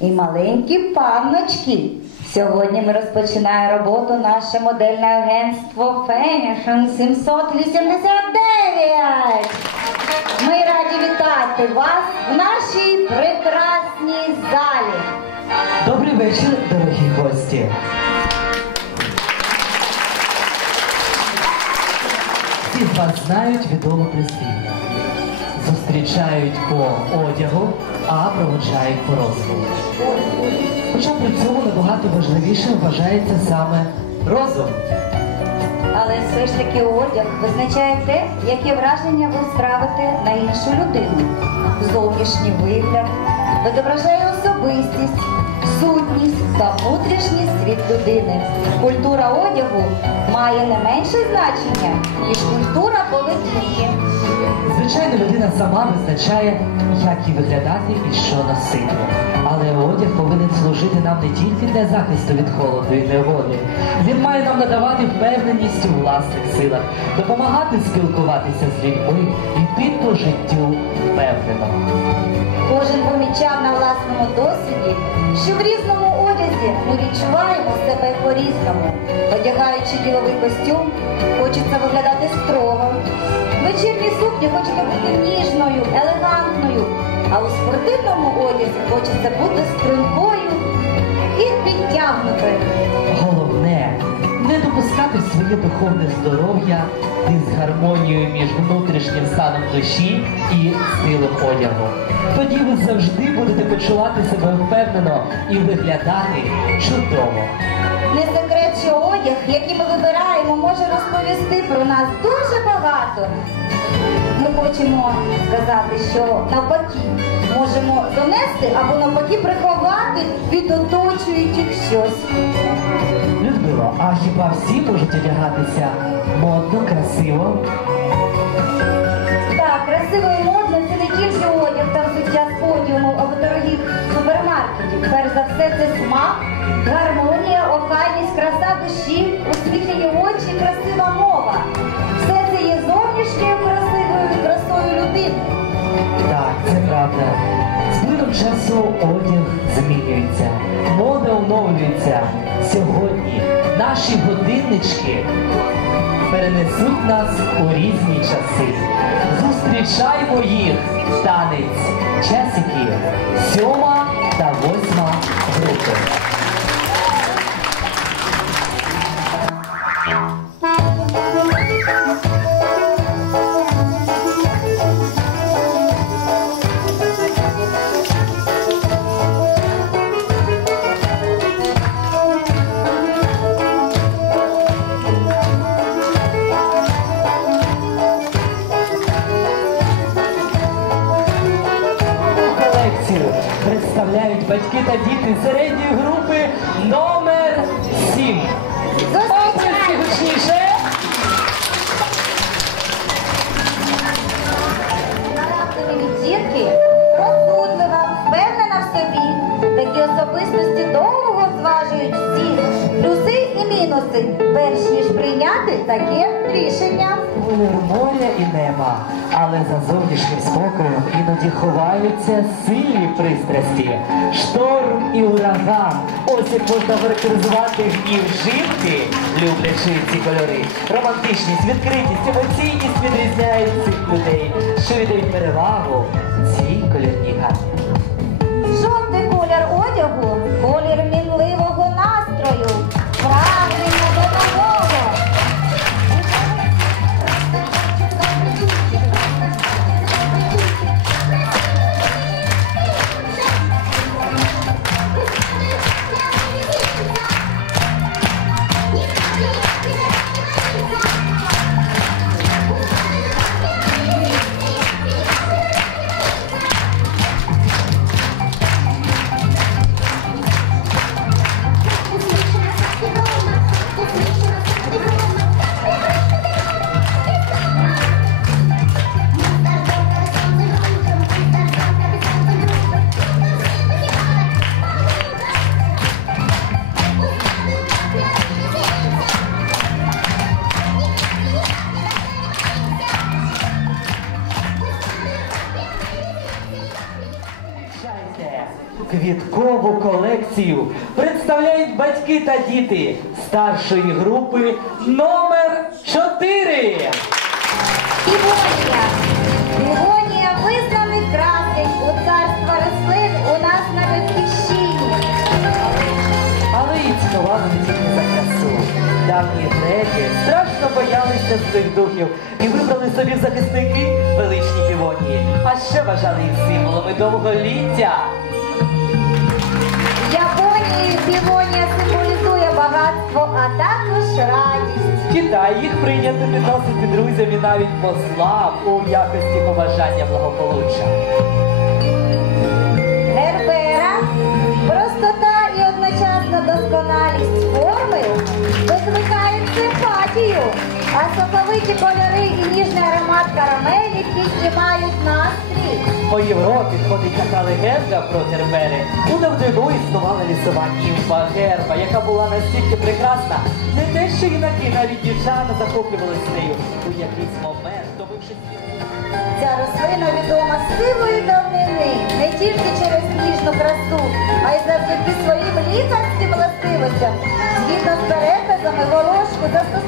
і маленькі панночки. Сьогодні ми розпочинає роботу наше модельне агентство Фенішн 789. Ми раді вітати вас в нашій прекрасній залі. Добрий вечір, дорогі гості. Всі вас знають відоме прислів'я. Зустрічають по одягу, а проводжають по розуму. Хоча при цьому набагато важливішим вважається саме розум. Але все ж таки одяг визначає те, яке враження ви справите на іншу людину. Зовнішній вигляд відображає особистість, сутність та внутрішній світ людини. Культура одягу має не менше значення, ніж культура поведінки. Звичайно, людина сама визначає, як їй виглядати і що носити. Але одяг повинен служити нам не тільки для захисту від холоду і негоди. Він має нам надавати впевненість у власних силах, допомагати спілкуватися з людьми, йти по життю впевнено. Відчуваємо себе по-різному. Одягаючи діловий костюм, хочеться виглядати строго. Вечірні сукні хочеться бути ніжною, елегантною, а у спортивному одязі хочеться бути стрункою і підтягнутою. Своє духовне здоров'я дисгармонію між внутрішнім станом душі і стилем одягу. Тоді ви завжди будете почувати себе впевнено і виглядати чудово. Не секрет, що одяг, який ми вибираємо, може розповісти про нас дуже багато. Ми хочемо сказати, що навпаки можемо донести або навпаки приховати від оточуючих щось. Людмило, а хіба всі можуть одягатися модно, красиво? Так, красиво і модно це не тільки одяг та взуття з подіуму або дорогих супермаркетів. Перш за все, це смак, гармонія, охайність, краса душі, усміхнені очі, красива мова. Все це є зовнішньою красивою красою людини. Так, це правда. З плином часу одяг змінюється, мода оновлюється. Сьогодні наші годиннички перенесуть нас у різні часи. Зустрічаймо їх танець часики, сьома та восьма групи. Колекцію представляють батьки та діти середньої групи номер 7. Оплески гучніше! Розсудлива, впевнена в собі. Такі особистості довго зважують і мінуси, перш ніж прийняти таке рішення. Колір моря і неба, але за зовнішнім спокоєм іноді ховаються сильні пристрасті, шторм і ураган. Ось як можна характеризувати гнів жінки, люблячи ці кольори. Романтичність, відкритість, емоційність відрізняють цих людей, що віддають перевагу цій кольорній гамі. Колекцію представляють батьки та діти старшої групи номер 4. Півонія. Півонія визнаний красень у царства рослин у нас на батьківщині. Але і цінували тільки за красу. Давні греки страшно боялися злих духів і вибрали собі захисники величні півонії, а ще вважали їх символами довголіття. Півонія символізує багатство, а також радість. Китай їх прийнято підносити друзям і навіть послам у якості побажання благополуччя. Гербера, простота і одночасно досконалість форми викликають симпатію, а соковиті кольори і ніжний аромат карамелі піднімають настрій. По Європі ходить така легенда про гербери. У давнину існувала лісова німфа герба, яка була настільки прекрасна, не те, що юнаки, навіть дівчата захоплювалися нею. У якийсь момент, добившись Ця рослина відома з сивої давнини не тільки через ніжну красу, а й завдяки своїм лікарським властивостям. Згідно з переказами, волошку застосовував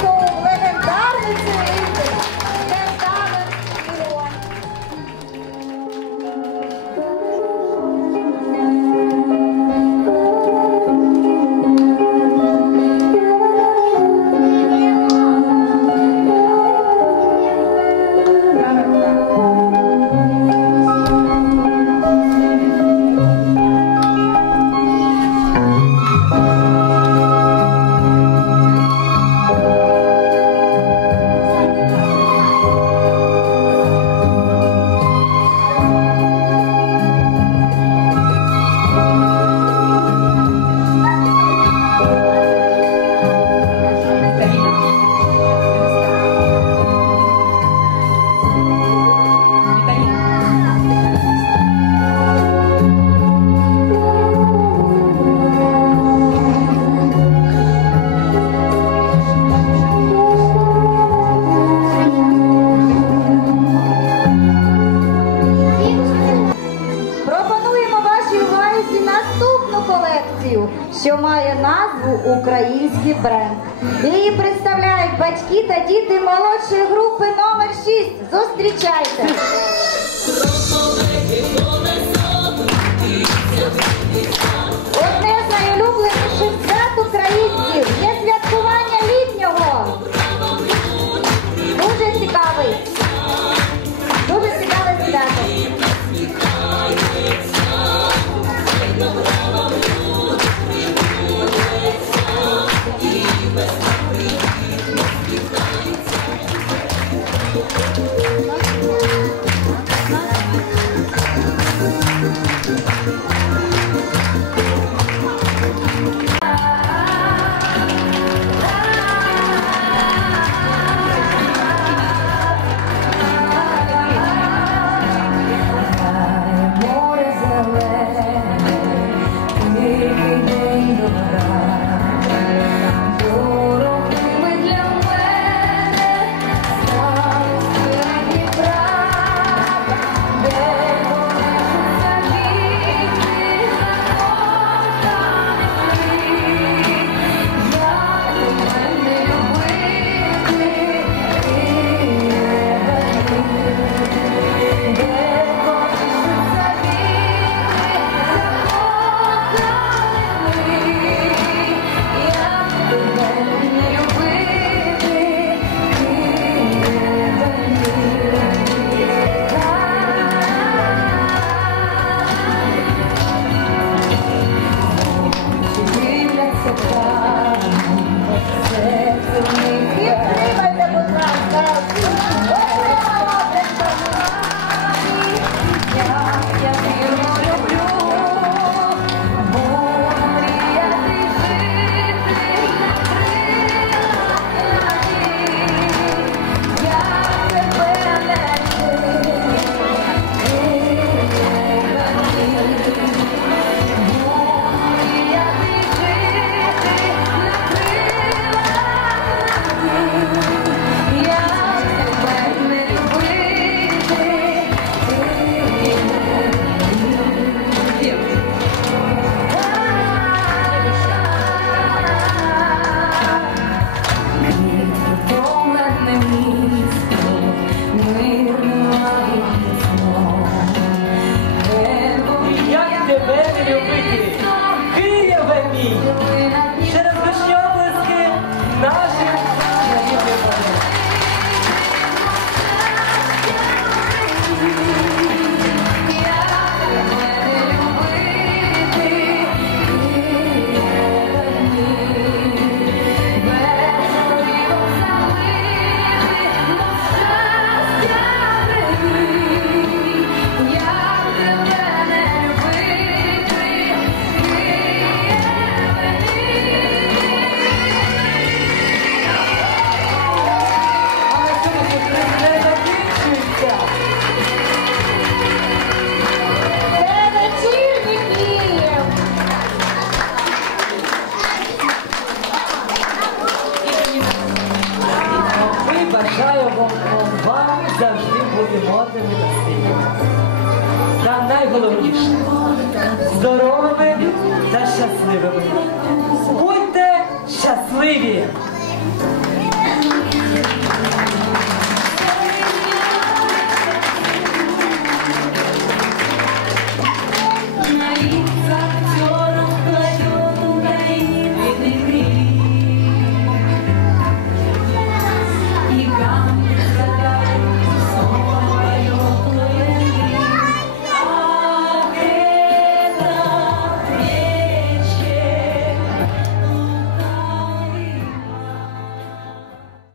колекцію, що має назву Український бренд. Її представляють батьки та діти молодшої групи номер 6. Зустрічайте! Мій. Через гучні оплески нашим завжди бути модними та сильними. Та найголовніше здоровими та щасливими. Будьте щасливі!